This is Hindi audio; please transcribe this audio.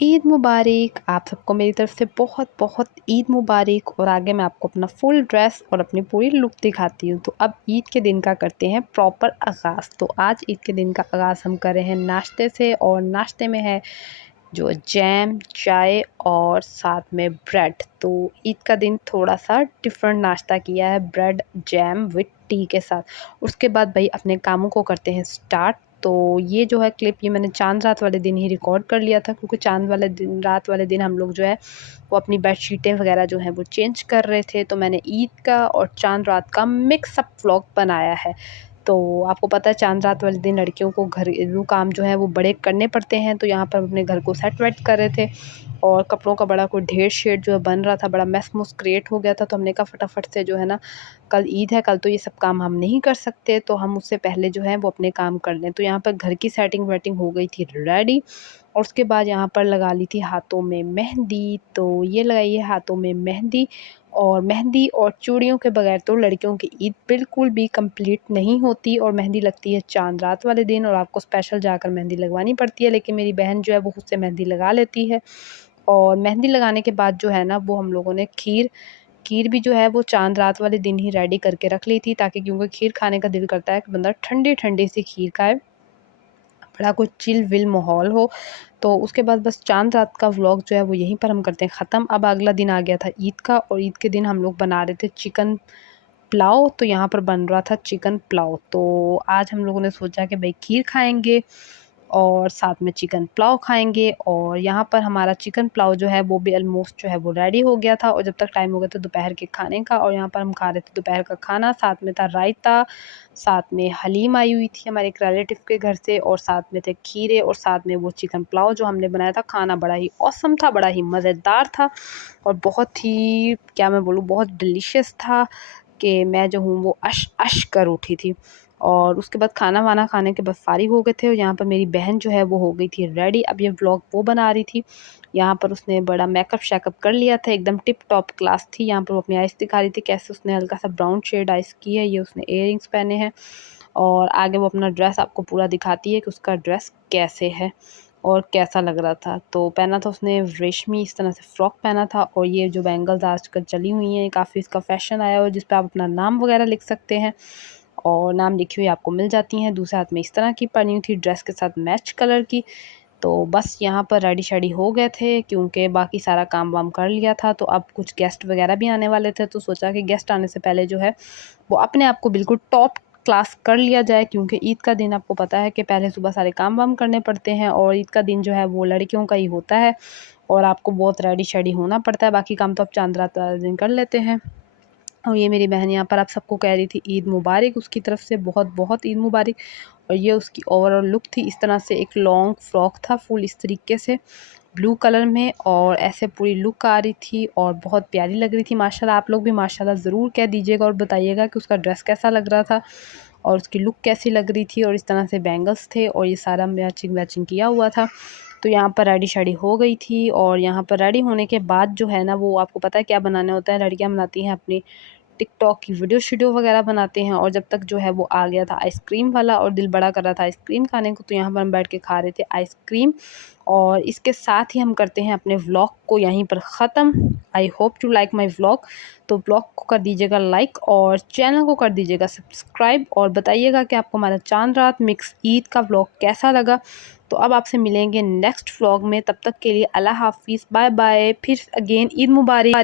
ईद मुबारक। आप सबको मेरी तरफ से बहुत बहुत ईद मुबारक। और आगे मैं आपको अपना फुल ड्रेस और अपनी पूरी लुक दिखाती हूँ। तो अब ईद के दिन का करते हैं प्रॉपर आगाज़। तो आज ईद के दिन का आगाज़ हम कर रहे हैं नाश्ते से, और नाश्ते में है जो जैम, चाय और साथ में ब्रेड। तो ईद का दिन थोड़ा सा डिफरेंट नाश्ता किया है, ब्रेड जैम विद टी के साथ। उसके बाद भाई अपने कामों को करते हैं स्टार्ट। तो ये जो है क्लिप, ये मैंने चांद रात वाले दिन ही रिकॉर्ड कर लिया था, क्योंकि चांद वाले दिन, रात वाले दिन हम लोग जो है वो अपनी बेडशीटें वगैरह जो हैं वो चेंज कर रहे थे। तो मैंने ईद का और चांद रात का मिक्स अप व्लॉग बनाया है। तो आपको पता है चांद रात वाले दिन लड़कियों को घरेलू काम जो है वो बड़े करने पड़ते हैं। तो यहाँ पर अपने घर को सेट वेट कर रहे थे, और कपड़ों का बड़ा कोई ढेर शेड जो है बन रहा था, बड़ा मैस मूस क्रिएट हो गया था। तो हमने कहा फटाफट से जो है ना, कल ईद है, कल तो ये सब काम हम नहीं कर सकते, तो हम उससे पहले जो है वो अपने काम कर लें। तो यहाँ पर घर की सेटिंग वेटिंग हो गई थी रेडी, और उसके बाद यहाँ पर लगा ली थी हाथों में मेहंदी। तो ये लगाई है हाथों में मेहंदी, और मेहंदी और चूड़ियों के बगैर तो लड़कियों की ईद बिल्कुल भी कंप्लीट नहीं होती। और मेहंदी लगती है चांद रात वाले दिन, और आपको स्पेशल जाकर मेहंदी लगवानी पड़ती है। लेकिन मेरी बहन जो है वो खुद से मेहंदी लगा लेती है। और मेहंदी लगाने के बाद जो है ना, वो हम लोगों ने खीर खीर भी जो है वो चांद रात वाले दिन ही रेडी करके रख ली थी, ताकि क्योंकि खीर खाने का दिल करता है कि बंदा ठंडी ठंडी सी खीर खाए, बड़ा कुछ चिल विल माहौल हो। तो उसके बाद बस चांद रात का व्लॉग जो है वो यहीं पर हम करते हैं ख़त्म। अब अगला दिन आ गया था ईद का, और ईद के दिन हम लोग बना रहे थे चिकन पुलाव। तो यहाँ पर बन रहा था चिकन पुलाव। तो आज हम लोगों ने सोचा कि भाई खीर खाएंगे और साथ में चिकन पुलाव खाएंगे। और यहाँ पर हमारा चिकन पुलाव जो है वो भी ऑलमोस्ट जो है वो रेडी हो गया था, और जब तक टाइम हो गया था दोपहर के खाने का। और यहाँ पर हम खा रहे थे दोपहर का खाना, साथ में था रायता, साथ में हलीम आई हुई थी हमारे एक रिलेटिव के घर से, और साथ में थे खीरे, और साथ में वो चिकन पुलाव जो हमने बनाया था। खाना बड़ा ही ऑसम था, बड़ा ही मज़ेदार था, और बहुत ही, क्या मैं बोलूँ, बहुत डिलीशियस था कि मैं जो हूँ वो अश अश कर उठी थी। और उसके बाद खाना वाना खाने के बाद फ़ारिग हो गए थे, और यहाँ पर मेरी बहन जो है वो हो गई थी रेडी। अब ये व्लॉग वो बना रही थी। यहाँ पर उसने बड़ा मेकअप शेकअप कर लिया था, एकदम टिप टॉप क्लास थी। यहाँ पर वो अपनी आइज़ दिखा रही थी, कैसे उसने हल्का सा ब्राउन शेड आइज़ की है, ये उसने इयररिंग्स पहने हैं। और आगे वो अपना ड्रेस आपको पूरा दिखाती है कि उसका ड्रेस कैसे है और कैसा लग रहा था। तो पहना था उसने रेशमी इस तरह से फ़्रॉक पहना था, और ये जो बैंगल्स आजकल चली हुई हैं, काफ़ी इसका फ़ैशन आया हुआ है, जिस पे आप अपना नाम वगैरह लिख सकते हैं, और नाम लिखी हुई आपको मिल जाती हैं। दूसरे हाथ में इस तरह की पहनी हुई थी, ड्रेस के साथ मैच कलर की। तो बस यहाँ पर रेडी शेडी हो गए थे, क्योंकि बाकी सारा काम वाम कर लिया था। तो अब कुछ गेस्ट वगैरह भी आने वाले थे, तो सोचा कि गेस्ट आने से पहले जो है वो अपने आप को बिल्कुल टॉप क्लास कर लिया जाए, क्योंकि ईद का दिन आपको पता है कि पहले सुबह सारे काम वाम करने पड़ते हैं, और ईद का दिन जो है वो लड़कियों का ही होता है, और आपको बहुत रेडी शेडी होना पड़ता है। बाकी काम तो आप चांद रात वाले दिन कर लेते हैं। और ये मेरी बहन यहाँ पर आप सबको कह रही थी ईद मुबारक, उसकी तरफ से बहुत बहुत ईद मुबारक। और ये उसकी ओवरऑल लुक थी, इस तरह से एक लॉन्ग फ्रॉक था फुल इस तरीके से ब्लू कलर में, और ऐसे पूरी लुक आ रही थी, और बहुत प्यारी लग रही थी माशाल्लाह। आप लोग भी माशाल्लाह ज़रूर कह दीजिएगा और बताइएगा कि उसका ड्रेस कैसा लग रहा था, और उसकी लुक कैसी लग रही थी। और इस तरह से बैंगल्स थे, और ये सारा मैचिंग वैचिंग किया हुआ था। तो यहाँ पर रेडी शेडी हो गई थी, और यहाँ पर रेडी होने के बाद जो है ना, वो आपको पता है क्या बनाना होता है, लड़कियाँ बनाती हैं अपनी टिकटॉक की वीडियो शीडियो वगैरह बनाते हैं। और जब तक जो है वो आ गया था आइसक्रीम वाला, और दिल बड़ा कर रहा था आइसक्रीम खाने को, तो यहाँ पर हम बैठ के खा रहे थे आइसक्रीम। और इसके साथ ही हम करते हैं अपने व्लॉग को यहीं पर ख़त्म। I hope to like my vlog. तो व्लॉग को कर दीजिएगा लाइक, और चैनल को कर दीजिएगा सब्सक्राइब, और बताइएगा कि आपको हमारा चांद रात मिक्स ईद का व्लॉग कैसा लगा। तो अब आपसे मिलेंगे नेक्स्ट व्लॉग में, तब तक के लिए अल्लाह हाफिज़, बाय बाय, फिर अगेन ईद मुबारक।